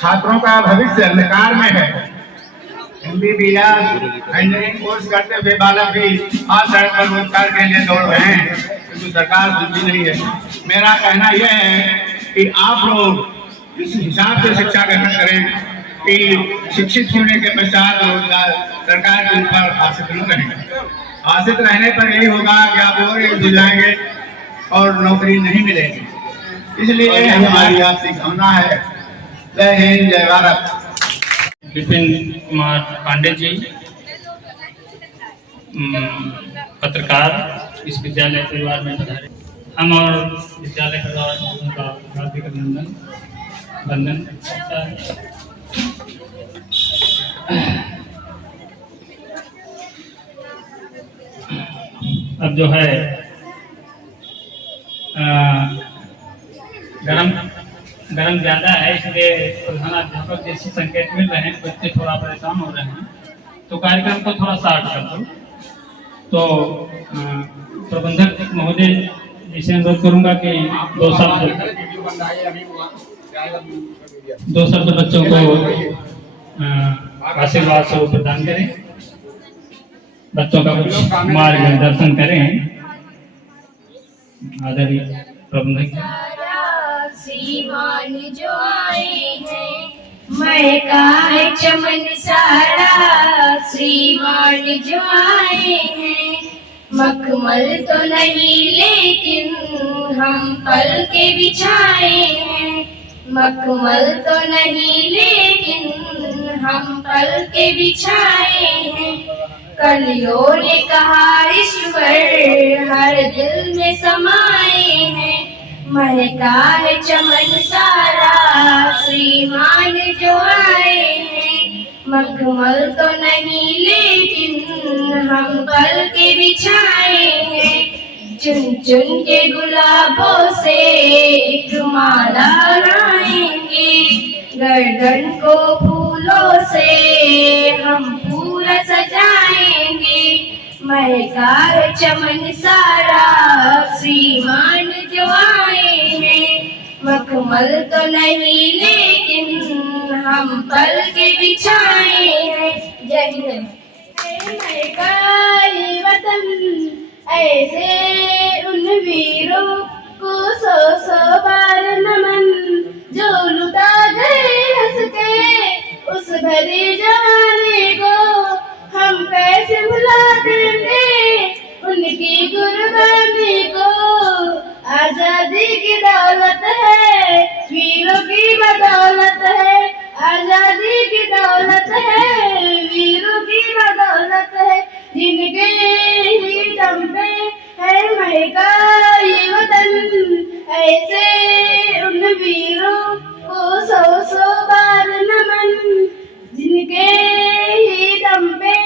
छात्रों का भविष्य अंधकार में है। MBBS इंजीनियरिंग कोर्स करते हुए बालक भी आज सड़क पर रोजगार के लिए दौड़ रहे हैं, क्योंकि सरकार सुनती नहीं है। मेरा कहना यह है कि आप लोग इस हिसाब से शिक्षा ग्रहण करें कि शिक्षित होने के पश्चात रोजगार सरकार के ऊपर आश्रित न रहें। आश्रित रहने पर यही होगा कि आप लोग जुड़ जाएंगे और नौकरी नहीं मिलेगी। इसलिए हमारी आपसे कामना है। जय हिंद, जय भारत। विपिन कुमार पांडे जी, पत्रकार, इस विद्यालय परिवार में पधारे। हम और विद्यालय परिवार उनका हार्दिक अभिनंदन करता है। अब जो है गरम ज्यादा है, इसलिए प्रधानाध्यापक जैसे संकेत मिल रहे हैं, बच्चे थोड़ा परेशान हो रहे हैं, तो कार्यक्रम को थोड़ा शार्ट कर दो। तो प्रबंधक महोदय जी से अनुरोध करूंगा कि दो शब्द बच्चों को आशीर्वाद स्वरूप प्रदान करें, बच्चों का कुछ मार्गदर्शन करें। आदरणीय प्रबंधक श्रीमान जो आए हैं, महका है चमन सारा। श्रीमान जो आए हैं, मखमल तो नहीं लेकिन हम पल के बिछाए हैं। मखमल तो नहीं लेकिन हम पल के बिछाए हैं। कलियों ने कहा ईश्वर हर दिल में समाए हैं। महका है चमन सारा, श्रीमान जो आए हैं। मखमल तो नहीं लेकिन हम पल के बिछाए हैं। चुन चुन के गुलाबों से एक माला लाएंगे, गर्दन को फूलों से हम पूरा सजाएंगे। महका है चमन सारा, श्रीमान जो आए हैं। मखमल तो नहीं लेकिन हम पल के बिछाए हैं। जय हिंद। महका ये वतन ऐसे उन वीरों को सौ सौ बार नमन, जो लुटा गए हंस के उस भरे जमाने को। हम कैसे भुला देंगे उनकी कुर्बानी को। आजादी की दौलत है, वीरों की बदौलत है। आजादी की दौलत है, वीरों की बदौलत है। जिनके ही दम पे है महका ये वतन, ऐसे उन वीरों को सौ सौ बार नमन। जिनके ही दम पे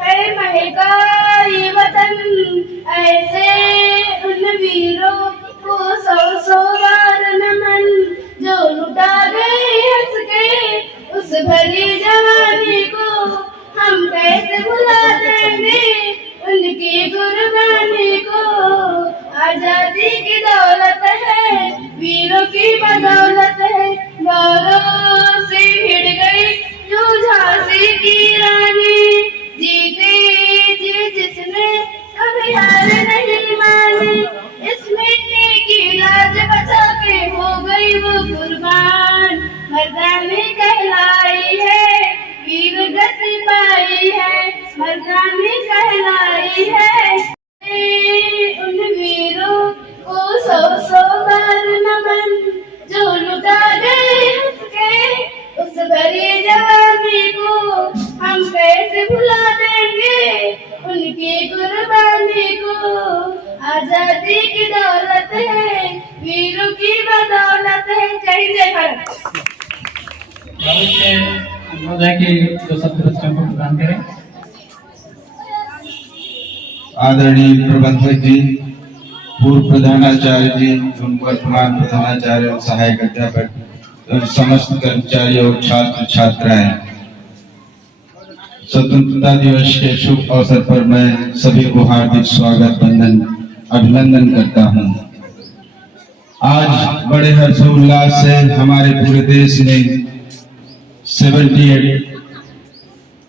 है महका ये वतन, ऐसे उन वीरों को सौ सौ बार नमन। जो लुटा गए हंस के उस भरी जवानी को। हम कैसे भुला देंगे उनकी कुर्बानी को। आजादी की दौलत है, वीरों की बदौलत है। गौरव से भिड़ गई जो झांसी की रानी, जीते जी जिसने कभी हार नहीं मानी। इस मिट्टी की लाज बचा के हो गई वो कुर्बान। मर्दानी कहलाई है, वीर गति पाई है। मर्दानी कहलाई है, उन वीरों को सौ सौ बार नमन। जो लुटा गए हंस के उस भरी जवानी को। हम कैसे भुला देंगे उनकी कुर्बानी को। आजादी की दौलत है, वीरों की बदौलत है। जय भारत। अनुरोध है कि दो शब्द बच्चों को प्रदान करें। आदरणीय प्रबंधक जी, पूर्व प्रधानाचार्य जी, वर्तमान प्रधानाचार्य और सहायक अध्यापक, समस्त कर्मचारी और छात्र छात्राएं, स्वतंत्रता दिवस के शुभ अवसर पर मैं सभी को हार्दिक स्वागत, वंदन, अभिनंदन करता हूं। आज बड़े हर्षोल्लास से हमारे पूरे देश में 78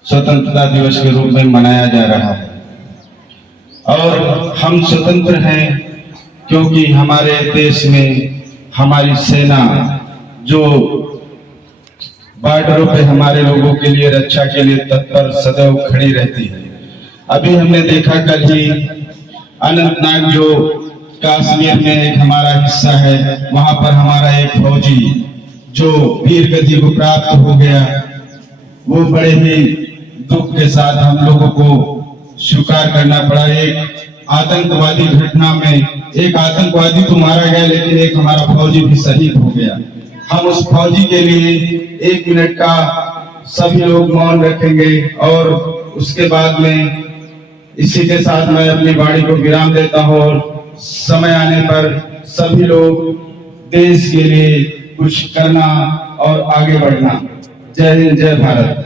स्वतंत्रता दिवस के रूप में मनाया जा रहा है। और हम स्वतंत्र हैं क्योंकि हमारे देश में हमारी सेना जो बॉर्डरों पे हमारे लोगों के लिए रक्षा के लिए तत्पर सदैव खड़ी रहती है। अभी हमने देखा कल ही अनंतनाग जो कश्मीर में एक हमारा हिस्सा है, वहां पर हमारा एक फौजी जो वीर गति को प्राप्त हो गया, वो बड़े ही दुख के साथ हम लोगों को स्वीकार करना पड़ा। एक आतंकवादी घटना में एक आतंकवादी तो मारा गया, लेकिन एक हमारा फौजी भी शहीद हो गया। हम उस फौजी के लिए 1 मिनट का सभी लोग मौन रखेंगे और उसके बाद में इसी के साथ मैं अपनी वाणी को विराम देता हूँ और समय आने पर सभी लोग देश के लिए कुछ करना और आगे बढ़ना। जय हिंद, जय भारत।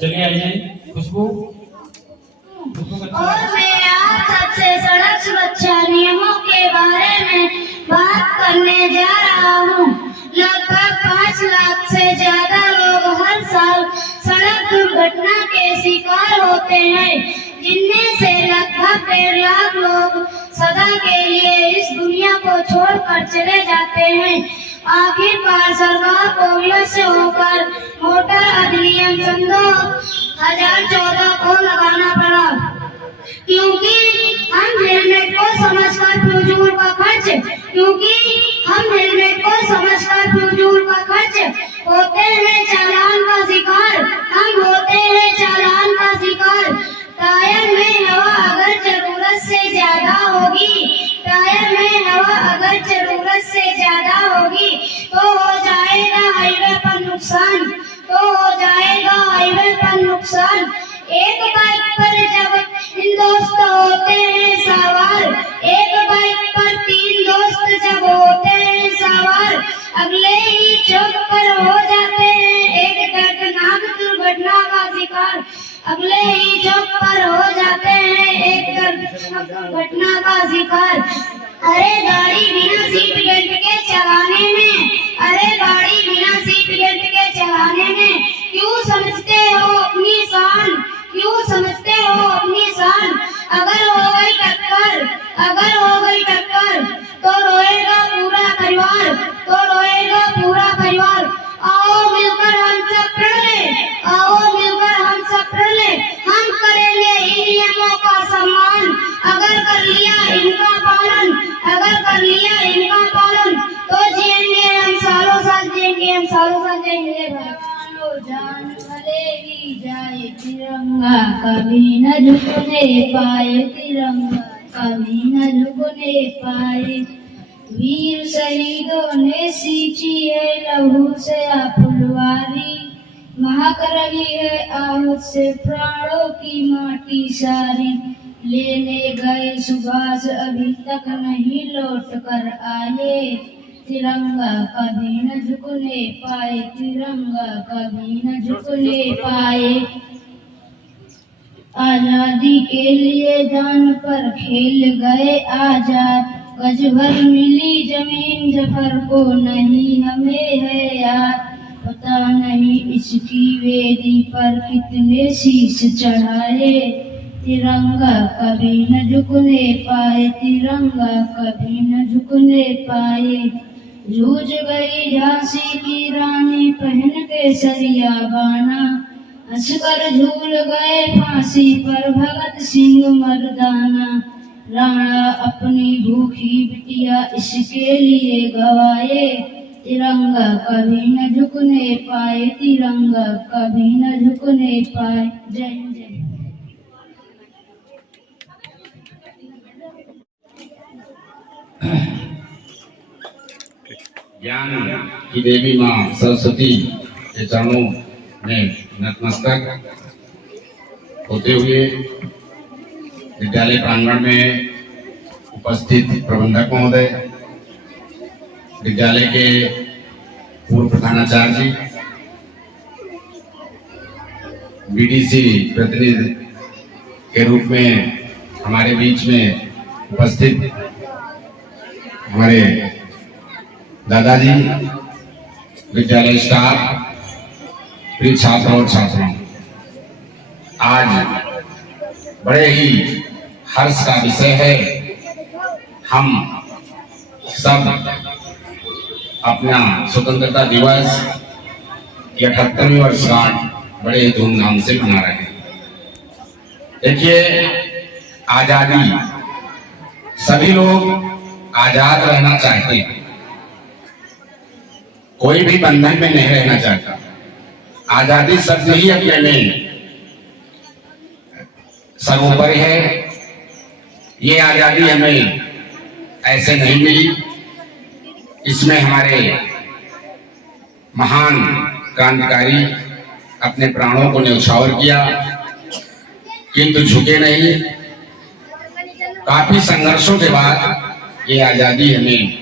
चलिए आइए खुशबू। और मैं आप सबसे सड़क सुरक्षा नियमों के बारे में बात करने जा रहा हूँ। लगभग 5 लाख से ज्यादा लोग हर साल सड़क दुर्घटना के शिकार होते हैं, जिनमें से लगभग 1.5 लाख लोग सदा के लिए इस दुनिया को छोड़कर चले जाते हैं। आखिरकार सरकार को विवश होकर मोटर अधिनियम सन 2014 को लगाना पड़ा, क्योंकि हम हेलमेट को समझकर फ्यूल का खर्च होते हैं चालान का शिकार। हम होते हैं चालान का शिकार। टायर में हवा अगर जरूरत से ज्यादा होगी, तो हो जाएगा हाईवे पर नुकसान। एक बाइक पर जब 3 दोस्त होते हैं सवार, 3 दोस्त जब होते हैं सवार, अगले ही चौक पर हो जाते हैं एक दर्दनाक दुर्घटना का शिकार। अरे गाड़ी बिना सीट बेल्ट के चलाने में क्यों समझते हो अपनी शान? अगर हो गई टक्कर तो रोएगा पूरा परिवार। आओ मिलकर हम सब प्रण लें, हम करेंगे इन नियमों का सम्मान। अगर कर लिया इनका पालन तो जिएंगे हम सालों साल जिएंगे। जान भले जाए तिरंगा कभी न झुकने पाए। वीर शहीदों ने सींची है लहू से फुलवारी, महक रही है आहट से प्राणों की माटी सारी। लेने गए सुभाष अभी तक नहीं लौट कर आए, तिरंगा कभी न झुकने पाए। आजादी के लिए जान पर खेल गए आजाद, गज भर मिली जमीन जफर को नहीं हमें है याद। पता नहीं इसकी वेदी पर कितने शीश चढ़ाए, तिरंगा कभी न झुकने पाए। जूझ गई झांसी की रानी पहन के सरिया बाना, हंसकर झूल गए फांसी पर भगत सिंह मर्दाना। राणा अपनी भूखी बिटिया इसके लिए गवाए, तिरंगा कभी न झुकने पाए। जय हिंद। ज्ञान की देवी माँ सरस्वती के चरणों में नतमस्तक होते हुए विद्यालय प्रांगण में उपस्थित प्रबंधक महोदय, विद्यालय के पूर्व प्रधानाचार्य जी, बीडीसी प्रतिनिधि के रूप में हमारे बीच में उपस्थित हमारे दादाजी, विद्यालय स्टाफ, प्रिय छात्र और छात्राओं, आज बड़े ही हर्ष का विषय है। हम सब अपना स्वतंत्रता दिवस की 78वीं वर्षगांठ बड़े धूमधाम से मना रहे हैं। देखिए, आजादी, सभी लोग आजाद रहना चाहते हैं, कोई भी बंधन में नहीं रहना चाहता। आजादी शब्द ही अपने में सर्वोपरि है। ये आजादी हमें ऐसे नहीं मिली, इसमें हमारे महान क्रांतिकारी अपने प्राणों को न्यौछावर किया, किंतु झुके नहीं। काफी संघर्षों के बाद ये आजादी हमें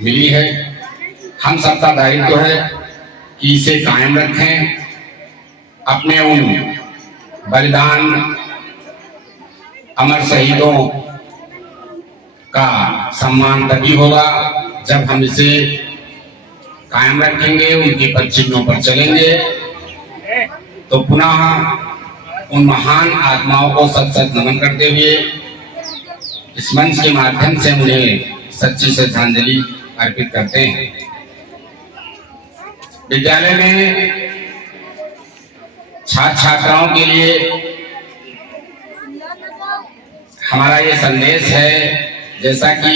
मिली है। हम सबका दायित्व है कि इसे कायम रखें। अपने उन बलिदान अमर शहीदों का सम्मान तभी होगा जब हम इसे कायम रखेंगे, उनके पद चिन्हों पर चलेंगे, तो पुनः उन महान आत्माओं को सत सत नमन करते हुए इस मंच के माध्यम से उन्हें सच्ची श्रद्धांजलि अर्पित करते हैं। विद्यालय में छात्र छात्राओं के लिए हमारा ये संदेश है, जैसा कि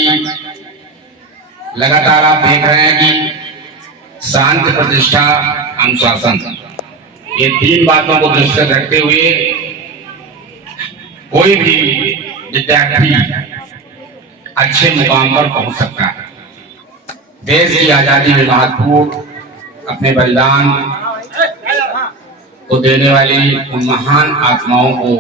लगातार आप देख रहे हैं कि शांति, प्रतिष्ठा, अनुशासन, ये 3 बातों को दृष्टि रखते हुए कोई भी विद्यार्थी अच्छे मुकाम पर पहुंच सकता है। देश की आजादी में महत्वपूर्ण अपने बलिदान को देने वाली उन महान आत्माओं को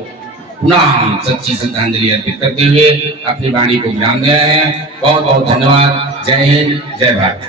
पुनः हम सच्ची श्रद्धांजलि अर्पित करते हुए अपनी वाणी को विराम दे रहे हैं। बहुत बहुत धन्यवाद। जय हिंद, जय भारत।